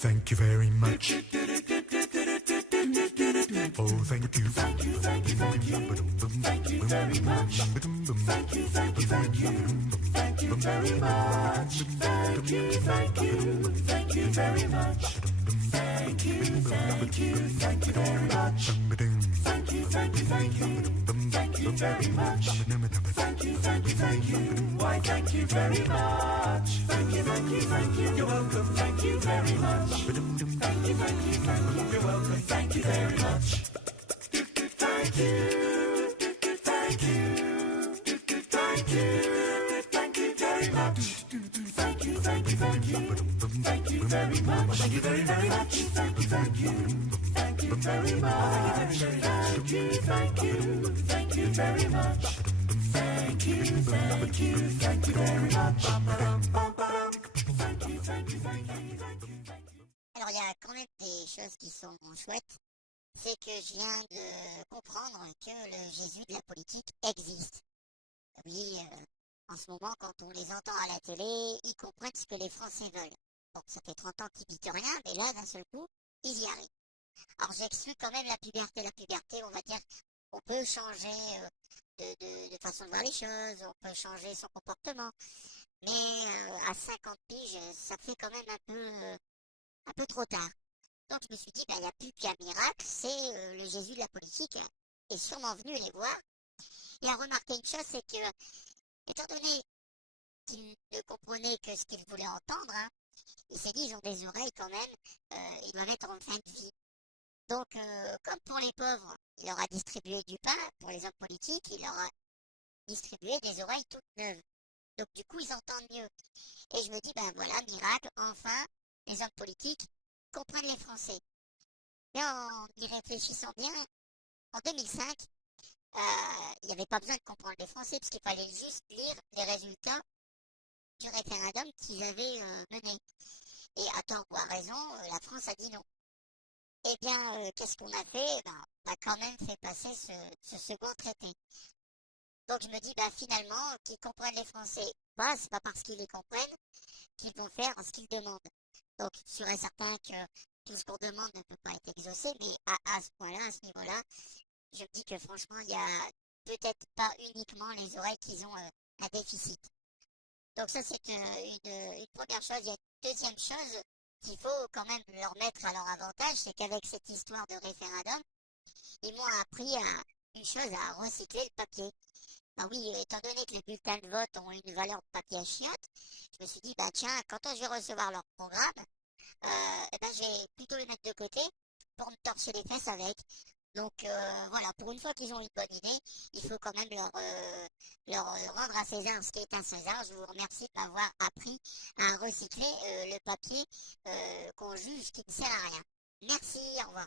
Thank you very much. Oh, thank you. Thank you, thank you, thank you. Thank you very much. Thank you, thank you, thank you. Thank you very much. Thank you, thank you. Thank you very much. Thank you, thank you, thank you very much. Thank you, thank you, thank you. Thank you very much. Thank you, thank you, thank you. Why, thank you very much. Thank you, thank you, thank you. You're welcome. Thank you very much. Thank you, thank you, thank you. You're welcome. Thank you very much. Thank you. Thank you. Thank you. Thank you very much. Thank you, thank you, thank you. Thank you very much. Thank you very, very much. Thank you, thank you. Thank you very much. Thank you, thank you. Thank you very much. Thank you, thank you. Thank you very much. Thank you, thank you, thank you, thank you. Alors, il y a quand même des choses qui sont chouettes. C'est que je viens de comprendre que le Jésus de la politique existe. Oui, en ce moment, quand on les entend à la télé, ils comprennent ce que les Français veulent. Bon, ça fait 30 ans qu'ils piquent rien, mais là, d'un seul coup, ils y arrivent. Alors, j'exclus quand même la puberté. La puberté, on va dire, on peut changer de façon de voir les choses, on peut changer son comportement. Mais à 50 piges, ça fait quand même un peu trop tard. Donc je me suis dit, il n'y a plus qu'un miracle, c'est le Jésus de la politique est sûrement venu les voir. Il a remarqué une chose, c'est que, étant donné qu'il ne comprenait que ce qu'il voulait entendre, hein, il s'est dit, ils ont des oreilles quand même, ils doivent être en fin de vie. Donc, comme pour les pauvres, il leur a distribué du pain, pour les hommes politiques, il leur a distribué des oreilles toutes neuves. Donc du coup, ils entendent mieux. Et je me dis, ben voilà, miracle, enfin, les hommes politiques comprennent les Français. Mais en y réfléchissant bien, en 2005, il n'y avait pas besoin de comprendre les Français, parce qu'il fallait juste lire les résultats du référendum qu'ils avaient mené. Et à tort ou à raison, la France a dit non. Eh bien, qu'est-ce qu'on a fait? Ben, on a quand même fait passer ce second traité. Donc je me dis, bah finalement, qu'ils comprennent les Français, bah, c'est pas parce qu'ils les comprennent qu'ils vont faire ce qu'ils demandent. Donc sûr et certain que tout ce qu'on demande ne peut pas être exaucé, mais à ce point-là, à ce niveau-là, je me dis que franchement, il y a peut-être pas uniquement les oreilles qui ont un déficit. Donc ça, c'est une première chose. Il y a une deuxième chose qu'il faut quand même leur mettre à leur avantage, c'est qu'avec cette histoire de référendum, ils m'ont appris une chose, à recycler le papier. Ah oui, étant donné que les bulletins de vote ont une valeur de papier à chiottes, je me suis dit, bah tiens, quand je vais recevoir leur programme, eh ben, je vais plutôt les mettre de côté pour me torcher les fesses avec. Donc voilà, pour une fois qu'ils ont une bonne idée, il faut quand même leur rendre à César ce qui est à César. Je vous remercie de m'avoir appris à recycler le papier qu'on juge qui ne sert à rien. Merci, au revoir.